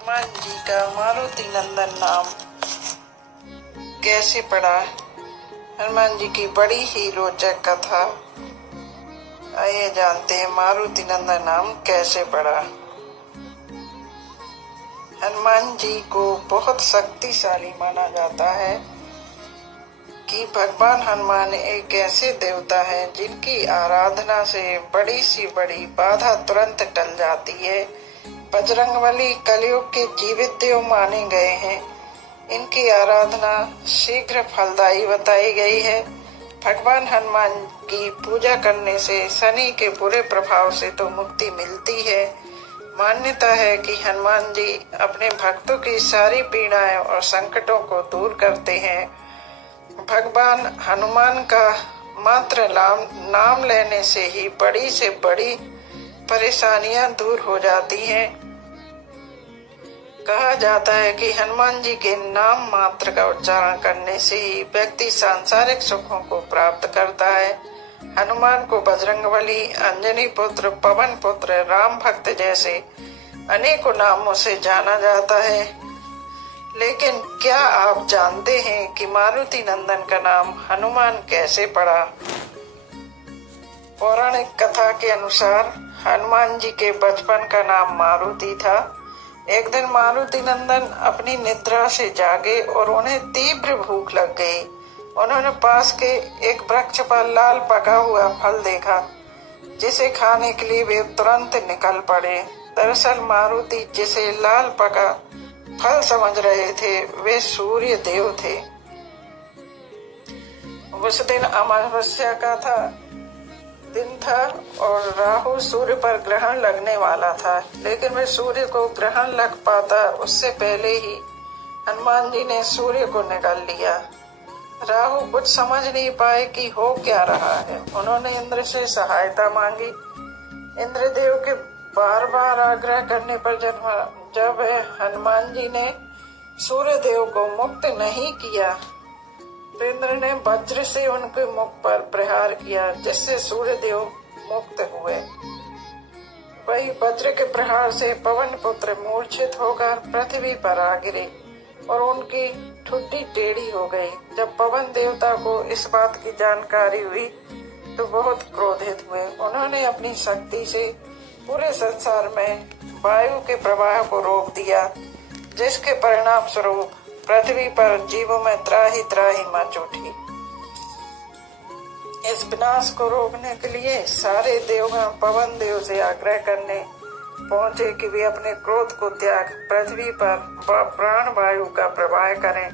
हनुमान जी का मारुति नंदन नाम कैसे पड़ा? हनुमान जी की बड़ी ही रोचक कथा। आइए जानते हैं मारुति नंदन नाम कैसे पड़ा। हनुमान जी को बहुत शक्तिशाली माना जाता है कि भगवान हनुमान एक ऐसे देवता हैं जिनकी आराधना से बड़ी सी बड़ी बाधा तुरंत टल जाती है। बजरंगबली कलयुग के जीवित देव माने गए हैं। इनकी आराधना शीघ्र फलदायी बताई गई है। भगवान हनुमान की पूजा करने से शनि के बुरे प्रभाव से तो मुक्ति मिलती है। मान्यता है कि हनुमान जी अपने भक्तों की सारी पीड़ाएं और संकटों को दूर करते हैं। भगवान हनुमान का मात्र नाम लेने से ही बड़ी से बड़ी परेशानियां दूर हो जाती हैं। कहा जाता है कि हनुमान जी के नाम मात्र का उच्चारण करने से ही व्यक्ति सांसारिक सुखों को प्राप्त करता है। हनुमान को बजरंगबली, अंजनी पुत्र, पवन पुत्र, राम भक्त जैसे अनेकों नामों से जाना जाता है। लेकिन क्या आप जानते हैं कि मारुति नंदन का नाम हनुमान कैसे पड़ा? पौराणिक कथा के अनुसार हनुमान जी के बचपन का नाम मारुति था। एक दिन मारुति नंदन अपनी निद्रा से जागे और उन्हें तीव्र भूख लग गई। उन्होंने पास के एक वृक्ष पर लाल पका हुआ फल देखा, जिसे खाने के लिए वे तुरंत निकल पड़े। दरअसल मारुति जिसे लाल पका फल समझ रहे थे, वे सूर्य देव थे। उस दिन अमावस्या का दिन था और राहु सूर्य पर ग्रहण लगने वाला था, लेकिन वे सूर्य को ग्रहण लग पाता उससे पहले ही हनुमान जी ने सूर्य को निकाल लिया। राहु कुछ समझ नहीं पाए कि हो क्या रहा है। उन्होंने इंद्र से सहायता मांगी। इंद्रदेव के बार बार आग्रह करने पर जब हनुमान जी ने सूर्य देव को मुक्त नहीं किया तो इंद्र ने वज्र से उनके मुख पर प्रहार किया, जिससे सूर्य देव मुक्त हुए। वही वज्र के प्रहार से पवन पुत्र मूर्छित होकर पृथ्वी पर आ गिरे और उनकी ठुड्डी टेढ़ी हो गई। जब पवन देवता को इस बात की जानकारी हुई तो बहुत क्रोधित हुए। उन्होंने अपनी शक्ति से पूरे संसार में वायु के प्रवाह को रोक दिया, जिसके परिणाम स्वरूप पृथ्वी पर जीवों में त्राही त्राही मच उठी। इस विनाश को रोकने के लिए सारे देवगण पवन देव से आग्रह करने पहुंचे कि वे अपने क्रोध को त्याग पृथ्वी पर प्राण वायु का प्रवाह करें।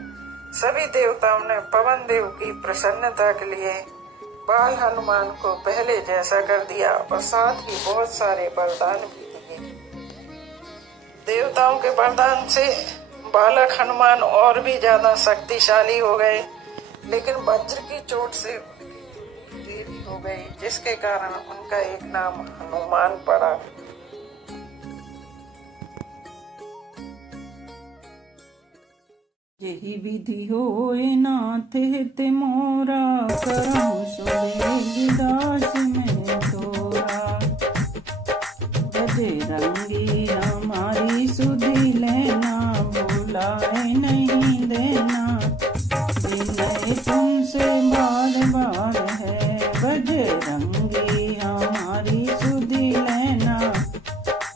सभी देवताओं ने पवन देव की प्रसन्नता के लिए बाल हनुमान को पहले जैसा कर दिया और साथ ही बहुत सारे वरदान भी दिए। देवताओं के वरदान से बालक हनुमान और भी ज्यादा शक्तिशाली हो गए, लेकिन वज्र की चोट से उनकी देरी हो गई, जिसके कारण उनका एक नाम हनुमान पड़ा। यही विधि होए नाथ हित मोरा, करम सोए दास में तोरा। बजरंगी हमारी सुधि लेना, भुलाए नहीं देना, विनय तुमसे बार बार है। बजरंगी हमारी सुधि लेना,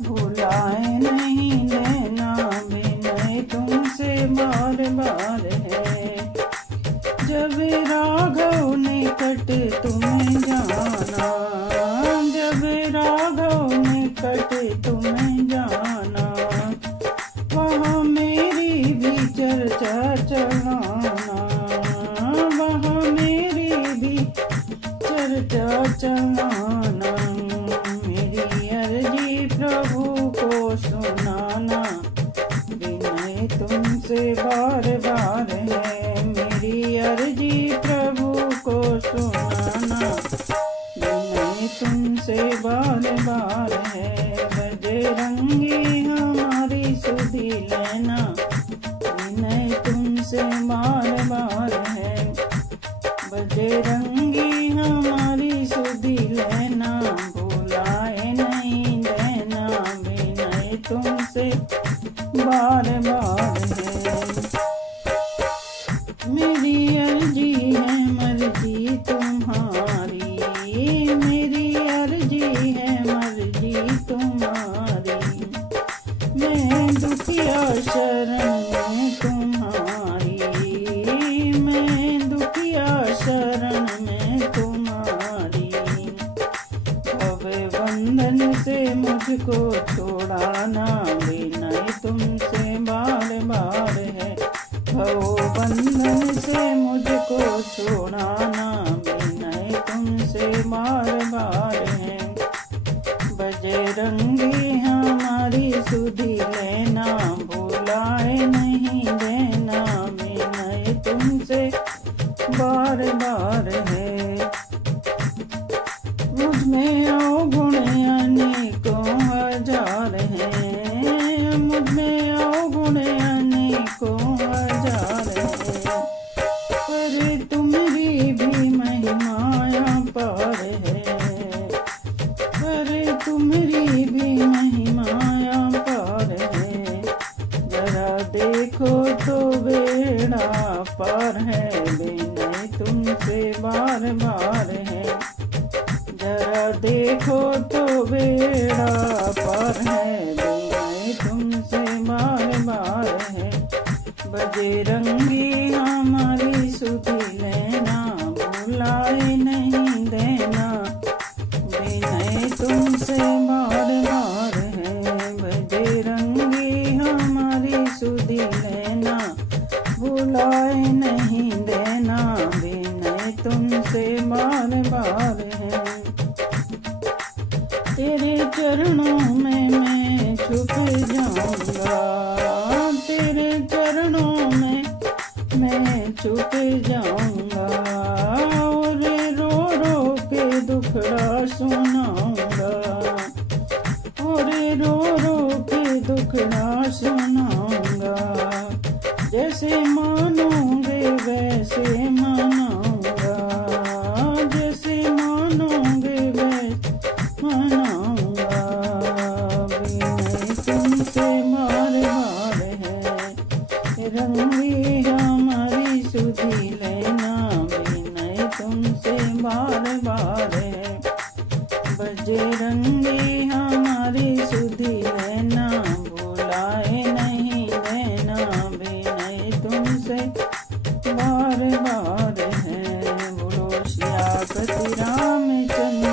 भुलाए नहीं देना, विनय तुमसे बार बार है। जब राघव निकट तुम्हें जाना, जब राघव निकट तुम्हें जाना, वहाँ मेरी भी चर्चा चलाना, वहाँ मेरी भी चर्चा चलाना। मेरी अर्जी प्रभु को सुनाना, विनय तुमसे बार बार है। मेरी अर्जी प्रभु को सुनाना, विनय तुमसे बार बार है। बजरंगी हमारी सुधि लेना, विनय तुमसे बार बार है। बजरंगी हमारी सुधि लेना, भुलाए नहीं देना, विनय तुमसे बार बंधन से मुझको छोड़ाना, विनय तुमसे बार बार है। बजरंगी हमारी सुधि लेना, भुलाए नहीं देना, विनय तुमसे बार बार है। मुझ में अवगुण अनेकों हजार हैं, मुझ में अवगुण अनेकों हजार हैं, पर तुम्हारी भी महिमा पार है, पर तुम्हारी भी महिमा पार है। जरा देखो तो बेड़ा पार है, विनय तुमसे बार बार है। जरा देखो तो बेड़ा पार है, विनय तुमसे बार बार है। बजरंगी हमारी सुधि लेना, भुलाए नहीं देना, विनय तुमसे बार बार है। बजरंगी हमारी सुधि लेना, भुलाए नहीं देना, विनय तुमसे बार बार है। तेरे चरणों में मैं छुप जाऊंगा, तेरे चरणों में मैं छुप जाऊंगा, और रो रो के दुखड़ा सुनाऊंगा, और रो रो के दुखड़ा सुनाऊंगा। जैसे मानोगे वैसे मनाऊंगा, जैसे मानोगे वैसे मनाऊंगा, विनय तुमसे बार बार है। रंगी हमारी सुधि लेना, विनय तुमसे बार बार है। बजरंगी हमारी सुधि लेना, भुलाए नहीं देना, विनय तुमसे बार बार है। बोलो सियापति रामचंद्र